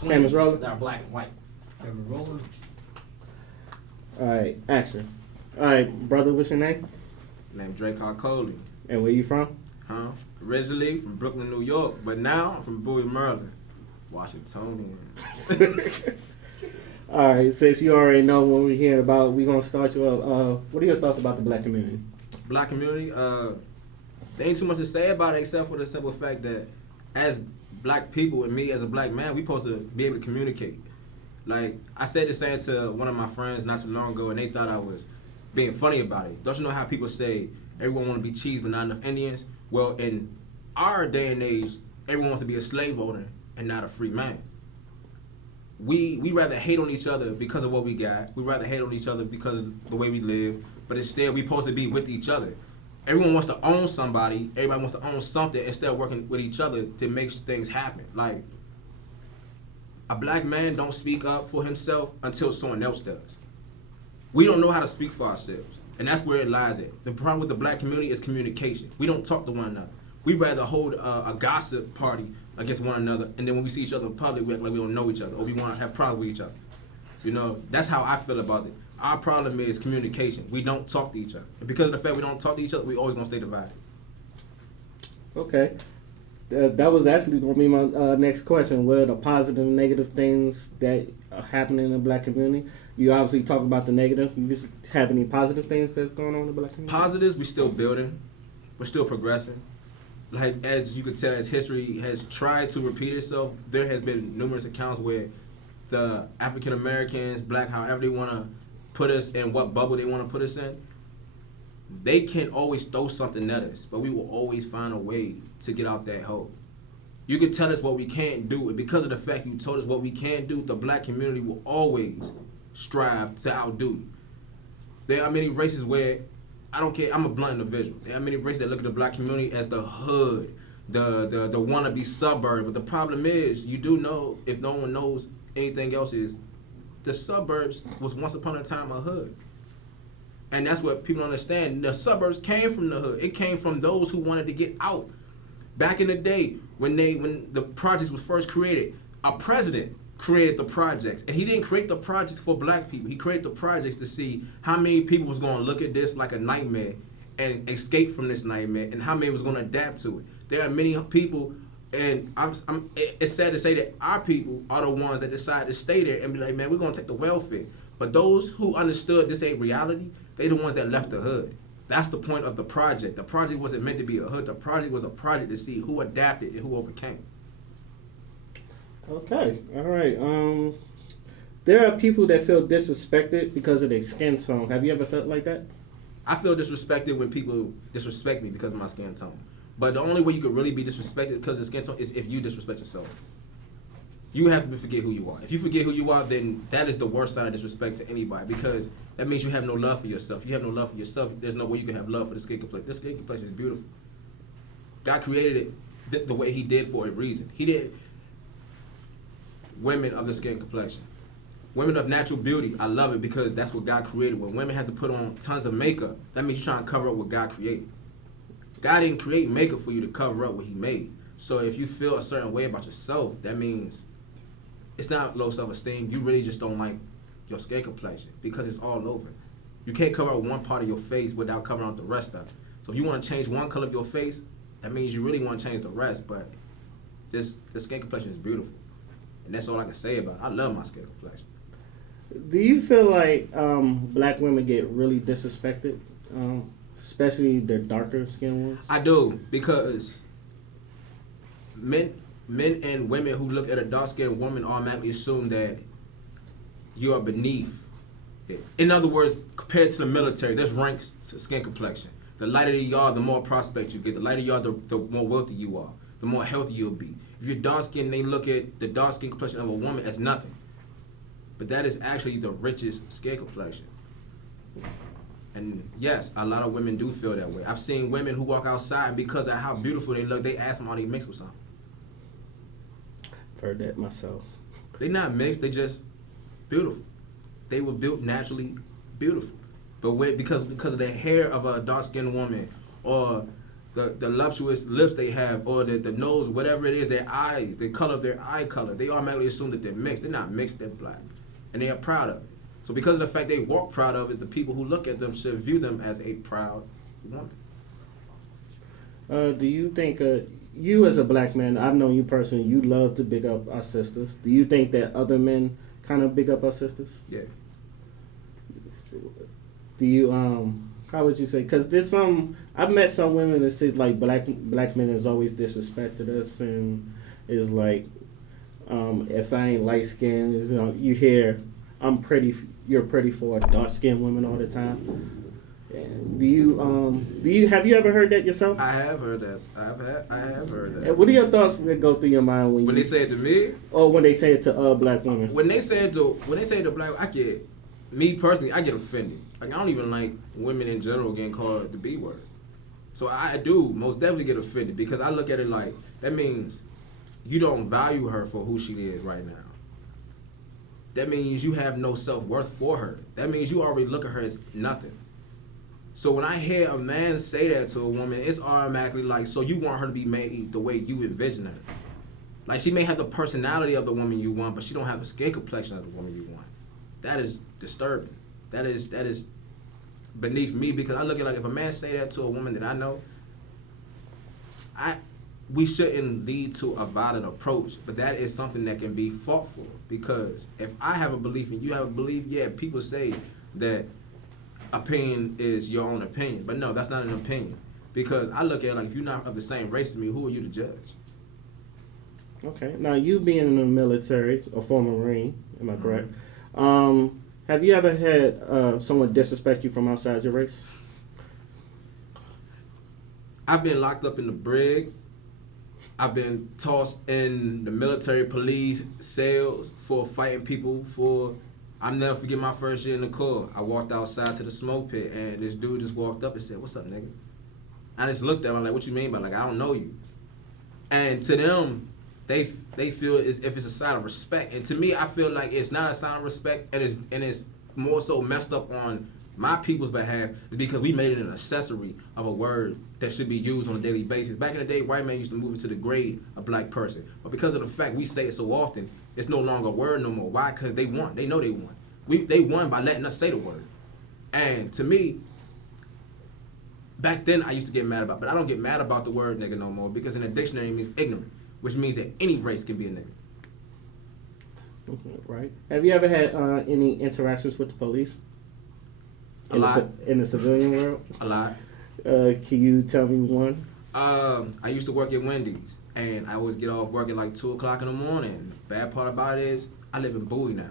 Cameras rolling. That are black and white. Camera rolling. All right, action. All right, brother, what's your name? Named Drakkar Coley. And where you from? Originally from Brooklyn, New York, but now I'm from Bowie, Maryland. Washingtonian. All right, since you already know what we're hearing about, we're gonna start you up. What are your thoughts about the black community? Black community, there ain't too much to say about it except for the simple fact that as black people and me as a black man, we supposed to be able to communicate. Like, I said the same to one of my friends not too long ago, and they thought I was being funny about it. Don't you know how people say everyone want to be cheese but not enough Indians? Well, in our day and age, everyone wants to be a slave owner and not a free man. We rather hate on each other because of what we got. We rather hate on each other because of the way we live. But instead, we supposed to be with each other. Everyone wants to own somebody. Everybody wants to own something instead of working with each other to make things happen. Like, a black man don't speak up for himself until someone else does. We don't know how to speak for ourselves. And that's where it lies at. The problem with the black community is communication. We don't talk to one another. We rather hold a gossip party against one another, and then when we see each other in public, we act like we don't know each other, or we want to have problems with each other. You know, that's how I feel about it. Our problem is communication. We don't talk to each other. And because of the fact we don't talk to each other, we always going to stay divided. Okay. That was actually going to be my next question. What are the positive and negative things that are happening in the black community? You obviously talk about the negative. You just have any positive things that's going on in the black community? Positives, we're still building. We're still progressing. Like, as you could tell, as history has tried to repeat itself, there has been numerous accounts where the African Americans, black, however they want to put us in, what bubble they want to put us in, they can always throw something at us, but we will always find a way to get out that hole. You can tell us what we can't do, and because of the fact you told us what we can't do, the black community will always strive to outdo you. There are many races where, I don't care, I'm a blunt individual. There are many races that look at the black community as the hood, the wannabe suburb. But the problem is, you do know, if no one knows anything else, is the suburbs was once upon a time a hood. And that's what people understand. The suburbs came from the hood. It came from those who wanted to get out. Back in the day, when the projects was first created, a president created the projects. And he didn't create the projects for black people. He created the projects to see how many people was going to look at this like a nightmare and escape from this nightmare, and how many was going to adapt to it. There are many people, and it's sad to say that our people are the ones that decide to stay there and be like, man, we're going to take the welfare. But those who understood this ain't reality, they the ones that left the hood. That's the point of the project. The project wasn't meant to be a hood. The project was a project to see who adapted and who overcame. Okay, all right. There are people that feel disrespected because of their skin tone. Have you ever felt like that? I feel disrespected when people disrespect me because of my skin tone. But the only way you could really be disrespected because of skin tone is if you disrespect yourself. You have to forget who you are. If you forget who you are, then that is the worst sign of disrespect to anybody, because that means you have no love for yourself. You have no love for yourself, there's no way you can have love for the skin complexion. This skin complexion is beautiful. God created it the way he did for a reason. He did women of the skin complexion. Women of natural beauty, I love it because that's what God created. When women have to put on tons of makeup, that means you're trying to cover up what God created. God didn't create makeup for you to cover up what he made. So if you feel a certain way about yourself, that means it's not low self-esteem. You really just don't like your skin complexion because it's all over. You can't cover up one part of your face without covering up the rest of it. So if you want to change one color of your face, that means you really want to change the rest. But the skin complexion is beautiful. And that's all I can say about it. I love my skin complexion. Do you feel like black women get really disrespected, especially the darker skin ones? I do, because men and women who look at a dark-skinned woman automatically assume that you are beneath it. In other words, compared to the military, there's ranks to skin complexion. The lighter you are, the more prospect you get. The lighter you are, the more wealthy you are. The more healthy you'll be. If you're dark-skinned, they look at the dark-skin complexion of a woman as nothing. But that is actually the richest skin complexion. And yes, a lot of women do feel that way. I've seen women who walk outside, and because of how beautiful they look, they ask them, are they mixed with something? I've heard that myself. They're not mixed, they're just beautiful. They were built naturally beautiful. But because of the hair of a dark-skinned woman, or the voluptuous lips they have, or the nose, whatever it is, their eyes, the color of their eye color, they automatically assume that they're mixed. They're not mixed, they're black. And they are proud of it. So because of the fact they walk proud of it, the people who look at them should view them as a proud woman. Do you think, you as a black man, I've known you personally, you love to big up our sisters. Do you think that other men kind of big up our sisters? Yeah. Do you, how would you say? Because there's some, I've met some women that say like black men has always disrespected us and is like, if I ain't light skinned, you know, you hear you're pretty for a dark skinned woman all the time. And have you ever heard that yourself? I have heard that. I have heard that. And what are your thoughts that go through your mind when they say it to me, or when they say it to black women? When they say it to black, me personally, I get offended. Like I don't even like women in general getting called the B word. So I do most definitely get offended because I look at it like that means you don't value her for who she is right now. That means you have no self-worth for her. That means you already look at her as nothing. So when I hear a man say that to a woman, it's automatically like, so you want her to be made the way you envision her. Like she may have the personality of the woman you want, but she don't have the skin complexion of the woman you want. That is disturbing. That is beneath me because I look at it like if a man say that to a woman that I know, we shouldn't lead to a violent approach, but that is something that can be fought for because if I have a belief and you have a belief, yeah, people say that opinion is your own opinion, but no, that's not an opinion because I look at it like if you're not of the same race as me, who are you to judge? Okay, now you being in the military, a former Marine, am I correct? Have you ever had someone disrespect you from outside your race? I've been locked up in the brig. I've been tossed in the military police cells for fighting people I'll never forget my first year in the Corps. I walked outside to the smoke pit and this dude just walked up and said, "What's up, nigga?" I just looked at him like, "What you mean by like I don't know you?" And to them, they feel as if it's a sign of respect. And to me, I feel like it's not a sign of respect and it's more so messed up on my people's behalf because we made it an accessory of a word that should be used on a daily basis. Back in the day, white men used to move it to degrade a black person. But because of the fact we say it so often, it's no longer a word no more. Why? Because they won. They know they won. They won by letting us say the word. And to me, back then I used to get mad about it, but I don't get mad about the word nigga no more because in the dictionary it means ignorant, which means that any race can be a nigga. Right. Have you ever had any interactions with the police? A lot. In the civilian world? A lot. Can you tell me one? I used to work at Wendy's, and I always get off work at like 2 o'clock in the morning. Bad part about it is, I live in Bowie now.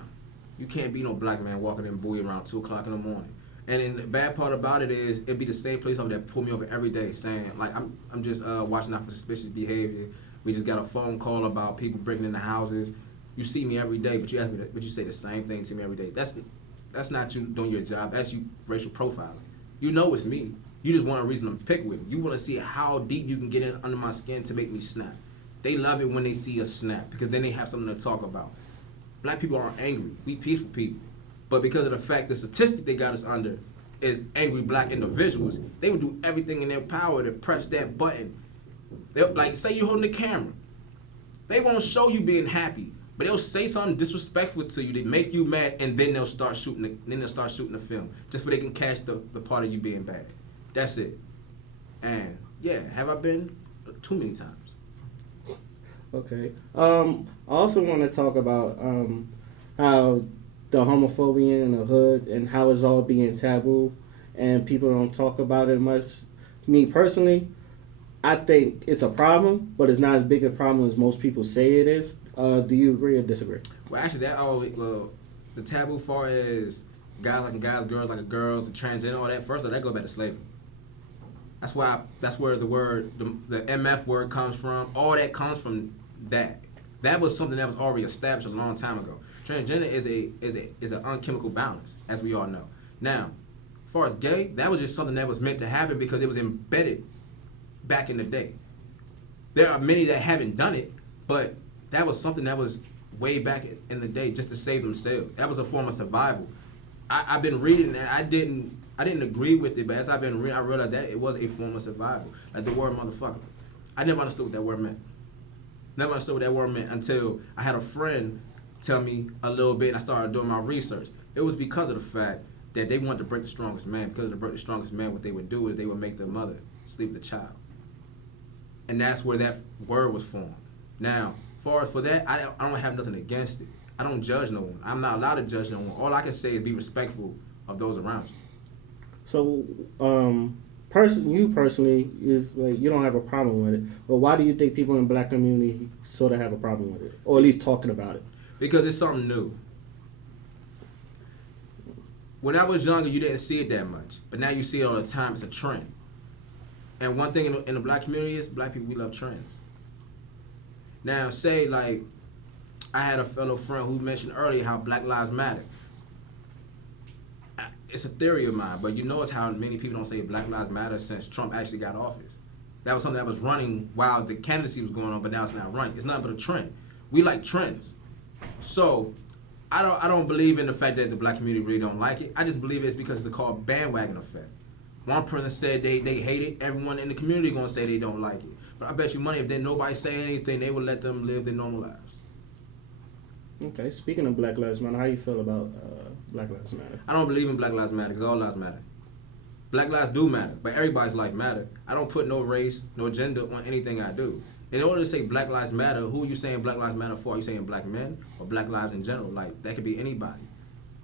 You can't be no black man walking in Bowie around 2 o'clock in the morning. And then the bad part about it is, it'd be the same police officer that pull me over every day saying, like, I'm just watching out for suspicious behavior. We just got a phone call about people breaking into houses. You see me every day, but you say the same thing to me every day. That's not you doing your job. That's you racial profiling. You know it's me. You just want a reason to pick with me. You want to see how deep you can get in under my skin to make me snap. They love it when they see us snap because then they have something to talk about. Black people aren't angry. We peaceful people. But because of the fact the statistic they got us under is angry black individuals, they would do everything in their power to press that button. They'll, like, say you're holding the camera. They won't show you being happy, but they'll say something disrespectful to you. They make you mad, and then they'll start shooting. The film just so they can catch the part of you being bad. That's it. And yeah, have I been? Too many times. Okay. I also want to talk about how the homophobia in the hood and how it's all being taboo and people don't talk about it much. Me personally, I think it's a problem, but it's not as big a problem as most people say it is. Do you agree or disagree? Well, actually, the taboo far as guys like guys, girls like girls, and transgender, all that. First of all, that goes back to slavery. That's where the word, the MF word comes from. All that comes from that. That was something that was already established a long time ago. Transgender is an unchemical balance, as we all know. Now, as far as gay, that was just something that was meant to happen because it was embedded back in the day. There are many that haven't done it, but that was something that was way back in the day just to save themselves. That was a form of survival. I've been reading and I didn't agree with it, but as I've been reading, I realized that it was a form of survival. Like the word motherfucker. I never understood what that word meant. Never understood what that word meant until I had a friend tell me a little bit and I started doing my research. It was because of the fact that they wanted to break the strongest man. Because of the break the strongest man, what they would do is they would make their mother sleep with the child. And that's where that word was formed. Now, as far as for that, I don't have nothing against it. I don't judge no one. I'm not allowed to judge no one. All I can say is be respectful of those around you. So, you personally is like you don't have a problem with it, but why do you think people in the black community sort of have a problem with it, or at least talking about it? Because it's something new. When I was younger, you didn't see it that much, but now you see it all the time. It's a trend. And one thing in the black community is black people, we love trends. Now, say like I had a fellow friend who mentioned earlier how Black Lives Matter. It's a theory of mine, but you notice how many people don't say Black Lives Matter since Trump actually got office. That was something that was running while the candidacy was going on, but now it's not running. It's nothing but a trend. We like trends. So I don't believe in the fact that the black community really don't like it. I just believe it's because it's called bandwagon effect. One person said they hate it, everyone in the community gonna say they don't like it. But I bet you money if then nobody say anything, they would let them live their normal lives. Okay, speaking of Black Lives Matter, how you feel about Black Lives Matter? I don't believe in Black Lives Matter because all lives matter. Black lives do matter, but everybody's life matter. I don't put no race, no gender on anything I do. In order to say Black Lives Matter, who are you saying Black Lives Matter for? Are you saying black men or black lives in general? Like, that could be anybody.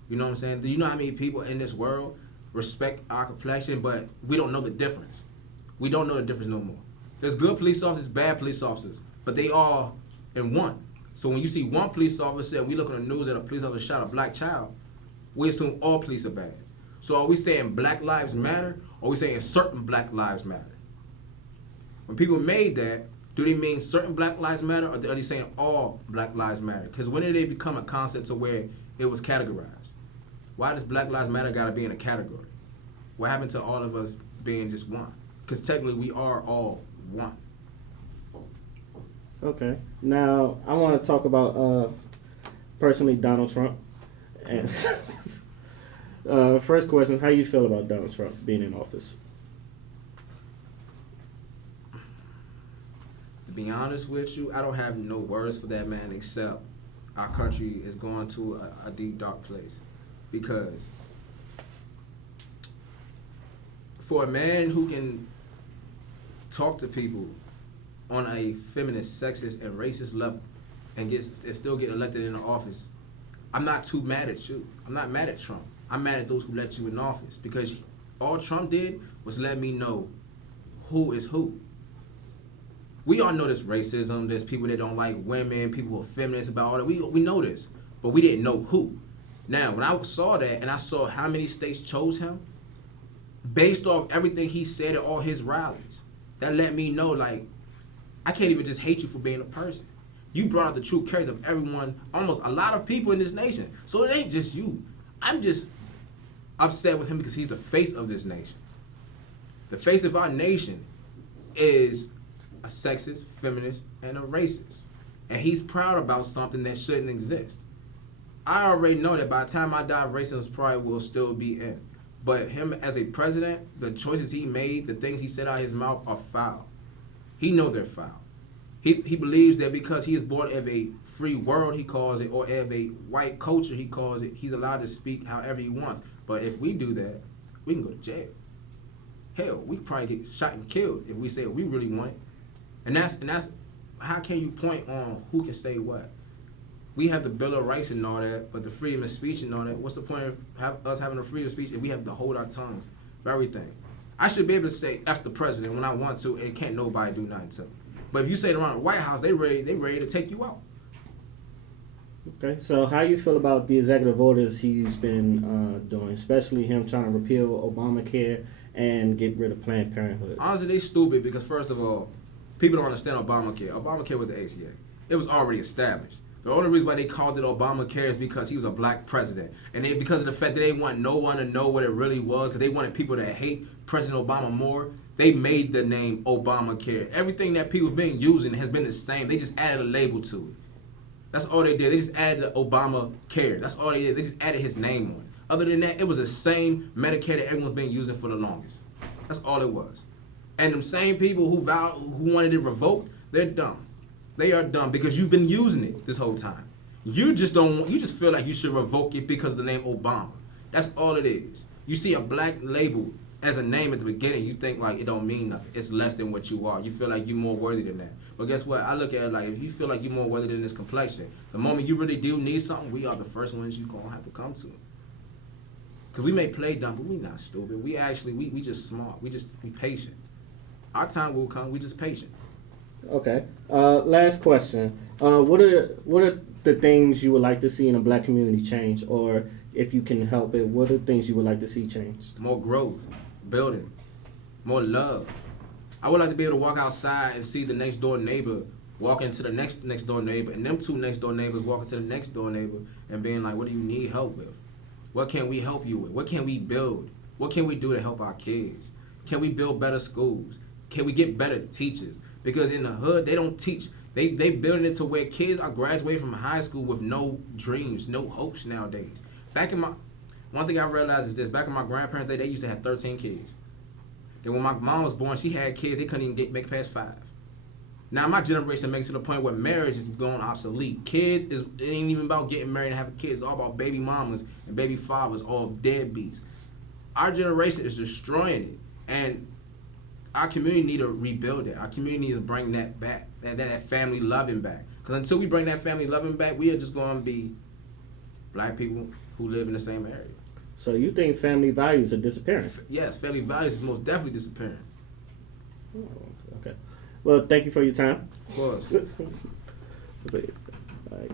You know what I'm saying? Do you know how many people in this world respect our complexion, but we don't know the difference? We don't know the difference no more. There's good police officers, bad police officers, but they all in one. So when you see one police officer and we look on the news that a police officer shot a black child, we assume all police are bad. So are we saying Black Lives Matter, or are we saying certain Black Lives Matter? When people made that, do they mean certain Black Lives Matter, or are they saying all Black Lives Matter? Because when did they become a concept to where it was categorized? Why does Black Lives Matter got to be in a category? What happened to all of us being just one? Because technically we are all one. Okay. Now, I want to talk about, personally, Donald Trump. And first question, how you feel about Donald Trump being in office? To be honest with you, I don't have no words for that man except our country is going to a deep, dark place. Because for a man who can talk to people on a feminist, sexist, and racist level and still get elected in the office, I'm not too mad at you. I'm not mad at Trump. I'm mad at those who let you in office, because all Trump did was let me know who is who. We all know there's racism, there's people that don't like women, people who are feminists, about all that. We know this, but we didn't know who. Now, when I saw that and I saw how many states chose him, based off everything he said at all his rallies, that let me know, like, I can't even just hate you for being a person. You brought out the true character of everyone, almost a lot of people in this nation. So it ain't just you. I'm just upset with him because he's the face of this nation. The face of our nation is a sexist, feminist, and a racist. And he's proud about something that shouldn't exist. I already know that by the time I die, racism probably will still be in. But him as a president, the choices he made, the things he said out of his mouth are foul. He know they're foul. He believes that because he is born of a free world, he calls it, or of a white culture, he calls it, he's allowed to speak however he wants. But if we do that, we can go to jail. Hell, we could probably get shot and killed if we say what we really want. And that's how can you point on who can say what? We have the Bill of Rights and all that, but the freedom of speech and all that, what's the point of us having the freedom of speech if we have to hold our tongues for everything? I should be able to say F the president when I want to, and can't nobody do nothing to me. But if you say it around the White House, they ready to take you out. Okay, so how you feel about the executive orders he's been doing, especially him trying to repeal Obamacare and get rid of Planned Parenthood? Honestly, they stupid because, first of all, people don't understand Obamacare. Obamacare was the ACA. It was already established. The only reason why they called it Obamacare is because he was a black president. And because of the fact that they want no one to know what it really was, because they wanted people to hate President Obama more, they made the name Obamacare. Everything that people have been using has been the same. They just added a label to it. That's all they did. They just added the Obamacare. That's all they did. They just added his name on it. Other than that, it was the same Medicaid that everyone's been using for the longest. That's all it was. And them same people who wanted it revoked, they're dumb. They are dumb because you've been using it this whole time. You just feel like you should revoke it because of the name Obama. That's all it is. You see a black label as a name at the beginning, you think like it don't mean nothing. It's less than what you are. You feel like you're more worthy than that. But guess what? I look at it like if you feel like you're more worthy than this complexion, the moment you really do need something, we are the first ones you're gonna have to come to. Cause we may play dumb, but we not stupid. We actually we just smart. We patient. Our time will come. We just patient. Okay. Last question. What are the things you would like to see in the black community change, or if you can help it, what are the things you would like to see changed? More growth, building, more love. I would like to be able to walk outside and see the next door neighbor walk into the next door neighbor, and them two next door neighbors walk into the next door neighbor and being like, what do you need help with? What can we help you with? What can we build? What can we do to help our kids? Can we build better schools? Can we get better teachers? Because in the hood, they don't teach. They building it to where kids are graduating from high school with no dreams, no hopes nowadays. One thing I realized is this, back in my grandparents' day, they used to have 13 kids. Then when my mom was born, she had kids, they couldn't even make it past 5. Now my generation makes it to the point where marriage is going obsolete. It ain't even about getting married and having kids. It's all about baby mamas and baby fathers, all deadbeats. Our generation is destroying it. And our community need to rebuild it. Our community needs to bring that back, that family loving back. Because until we bring that family loving back, we are just going to be black people who live in the same area. So you think family values are disappearing? Yes, family values is most definitely disappearing. Oh, okay. Well, thank you for your time. Of course. That's it. All right.